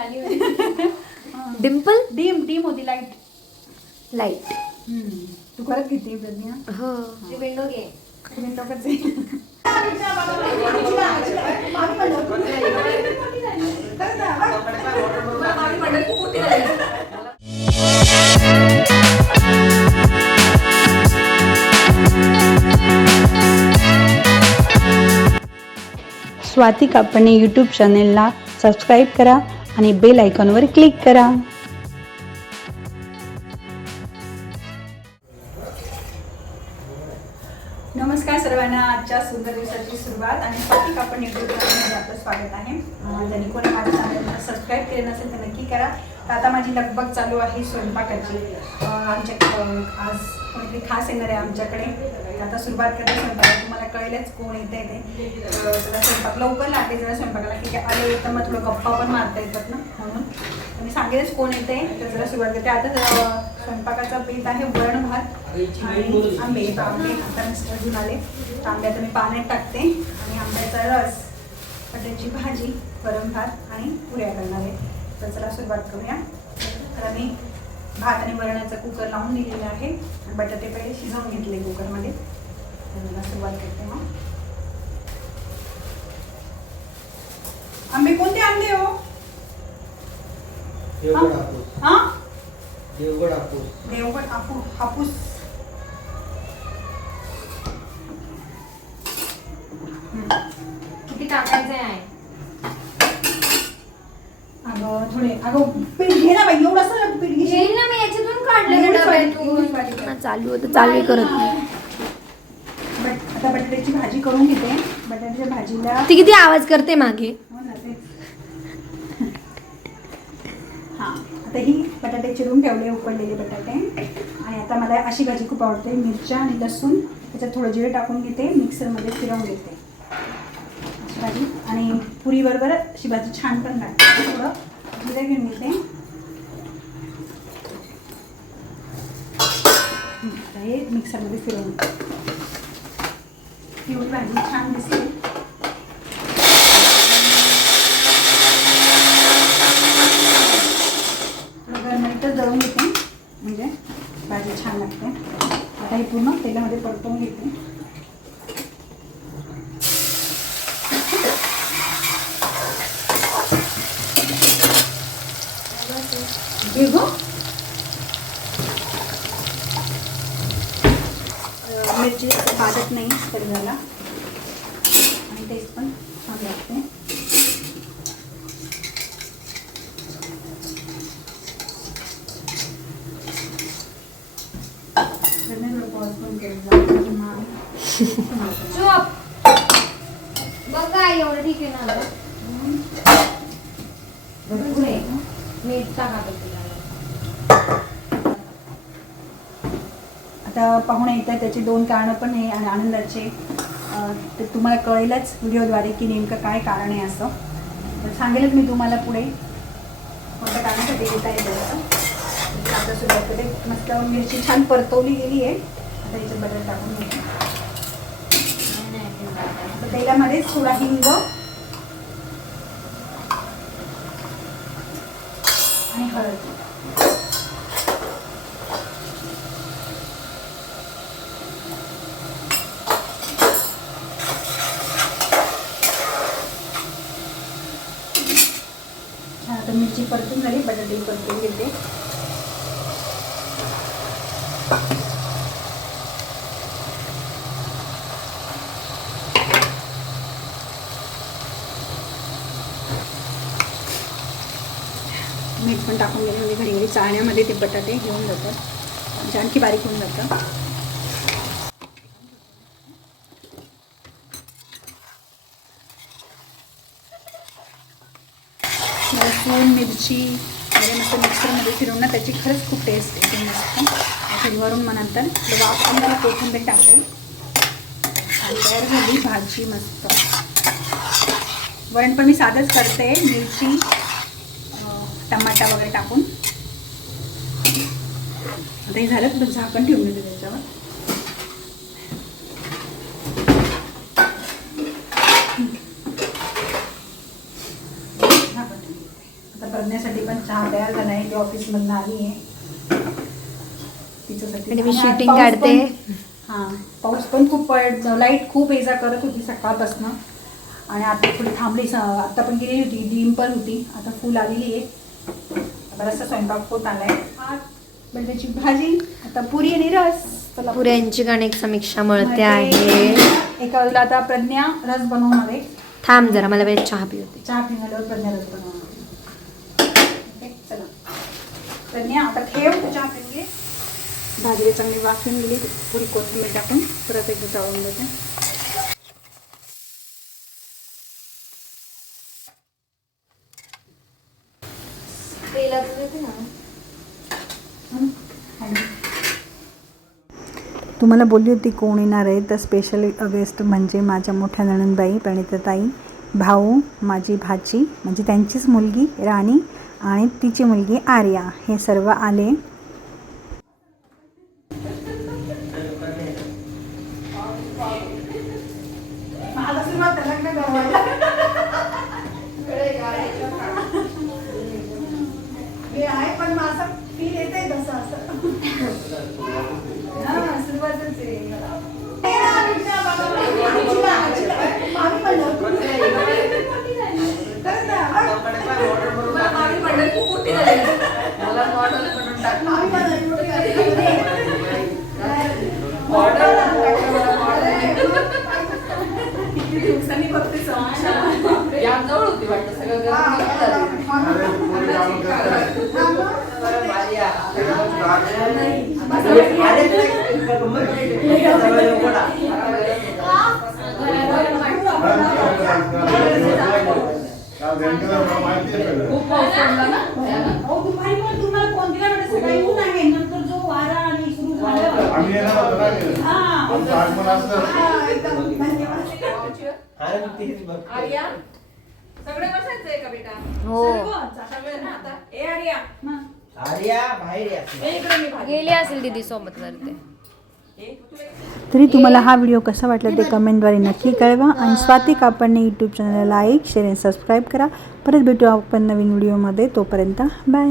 होती. Dimple? Dim dim होती light. Light. तू करत घेते प्रज्ञा. हो. विंडो घे. स्वाती कापणे यूट्यूब चॅनेलला सबस्क्राईब करा. आणि बेल आयकॉनवर क्लिक करा. नमस्कार सर्वांना आजच्या सुंदर दिवसाची सुरुवात आणि स्वाती आपण यूट्यूब चॅनलमध्ये आपलं स्वागत आहे. अं, ज्यांनी कोणी माझ्या चॅनलला सबस्क्राईब केले नसेल तर नक्की करा. तर आता माझी लगबग चालू आहे स्वयंपाकाची. आमच्या आज कोणीतरी खास येणार आहे आमच्याकडे. आता सुरुवात करते स्वयंपाकाची. तुम्हाला कळेलच कोण येते ते. जरा स्वयंपाक लवकर लागते जरा स्वयंपाकाला. की आले तर मग थोडं गप्पा पण मारता येतात ना म्हणून. मी सांगेलच कोण येते तर जरा सुरुवात करते. आता स्वयंपाकाचा बेत आहे वरण भात आणि आंबे. आंबे आता मिस्टर घेऊन आले. तर मी पाण्यात टाकते आणि आंब्याचा रस बटाट्याची भाजी वरण भात आणि पुऱ्या करणार आहे. तर चला सुरुवात करूया. तर मी भात आणि वरणाचा कुकर लावून दिलेला आहे. आणि बटाटे पहिले शिजवून घेतले कुकरमध्ये तर मला सुरुवात करते मग. आंबे कोणते आंबे हो? देवगड हापूस. हा? देवगड हापूस. हापूस. किती टाकायचे आहे अगं थोडे अगं पीठ घे ना बाई एवढंसं पीठ घेशील येईल ना मी याच्यातून काढलं एवढीच ना वाटी, डब्यातून एवढीच वाटी कर. चालू होतं चालू करत. नाही बट आता बटाट्याची भाजी करून घेते. बटाट्याच्या भाजीला ती किती आवाज करते मागे? हो ना तेच. हां आता ही बटाटे चिरून ठेवले उकडलेले बटाटे. आणि आता मला अशी भाजी खूप आवडते मिरच्या आणि लसूण. त्याच्यात थोडं जिरे टाकून घेते मिक्सरमध्ये फिरवून घेते. अशी भाजी. आणि पुरीबरोबर अशी भाजी छान पण लागते थोडं. जिरे घेऊन घेते हे मिक्सरमध्ये फिरवून पिवळी भाजी छान दिसते गरमाईतच दळून घेते म्हणजे भाजी छान लागते आता हे पूर्ण तेलामध्ये परतवून घेते घे गं. अं, मिरची भाजत नाही परिवाला आणि टेस्ट पण छान लागते. बघ एवढं ठीक आहे ना मीठ टाका आता पाहुणे येतात त्याची दोन कारणं पण आहे आणि आनंदाचे. ते तुम्हाला कळेलच व्हिडिओद्वारे की नेमकं काय कारण आहे असं. तर सांगेलच मी तुम्हाला पुढे. कोणत्या कारणासाठी येत आहे म्हणजे आता सुद्धा करते मस्त मिरची छान परतवली गेली आहे. आता याच्यात बदल टाकून घेते. आता थोडा हिंग. आणि हळद छान आता मिरची परतून झाली बटाटे परतून घेते. मीठ पण टाकून गेले म्हणजे घडी घडी चाळण्यामध्ये ते बटाटे घेऊन जातात. म्हणजे आणखी बारीक होऊन जातं. लसूण मिरची वगैरे मस्त मिक्सरमध्ये फिरवून ना त्याची खरंच खूप टेस्ट येते मस्त. आता मग नंतर वाफ पण मला कोथिंबीर टाकेल आणि तयार झाली भाजी मस्त. वरण पण मी साधंच करते. मिरची टमाटा वगैरे टाकून. आता हे झालं थोडं झाकण ठेवून देते त्याच्यावर? प्रज्ञासाठी पण चहा तयार झाला आहे ती ऑफिसमधनं आली आहे. तिच्यासाठी आणि मी पाऊस काढते. पण- हां पाऊस पण खूप पड लाइट खूप ये करत होती सकाळपासनं. आणि आता थोडी थांबली आता पण गेलेली होती डिंपल होती. आता फुल आलेली आहे. बराचसा स्वयंपाक होत आलाय. बटाट्याची भाजी आता पुरी आणि रस. पुऱ्यांची गणित समीक्षा मळते. आहे. एका वेळेला आता प्रज्ञा रस बनवणार आहे. थांब जरा मला वेळ चहा पिऊ चहा पिण्यावर प्रज्ञा रस बनवणार आहे. ओके, चला प्रज्ञा आता ठेव पिऊन घे भाजी चांगली वाफून गेली थोडी कोथिंबीर टाकून परत एकदा चाळून देते तुम्हाला बोलली होती कोण येणार आहे तर स्पेशल गेस्ट म्हणजे माझ्या मोठ्या नणंदबाई प्रणिताताई भाऊ माझी भाची म्हणजे त्यांचीच मुलगी राणी आणि तिची मुलगी आर्या हे सर्व आले. आहे पण माझं फील येत आहे तसं असं हा, सुरुवातच आहे. खरंच ना, बघ. मामी म्हणलं, मोठी झाली. किती दिवसांनी बघते समोरच्या. अहो, दुपारी पण तुम्हाला फोन केला म्हणजे सकाळी ऊन आहे. नंतर जो वारा आणि सुरू झालं. आम्ही येणार होतो ना गे. हा. आमचं आगमन असतं. हा, एकदम. धन्यवाद. अरे तेच बघ. सगळे बसायचं आहे का बेटा. हो. सगळे ना आता. ए आर्या. हा. आर्या बाहेर या ए इकडे मी भाजी गेली असेल दीदी सोबत करते तरी तुम्हाला हा व्हिडिओ कसा वाटला ते कमेंटद्वारे नक्की कळवा. आणि स्वाती कापडने यूट्यूब चॅनलला लाईक शेअर आणि सबस्क्राईब करा. परत भेटू आपण नवीन व्हिडिओमध्ये. तोपर्यंत बाय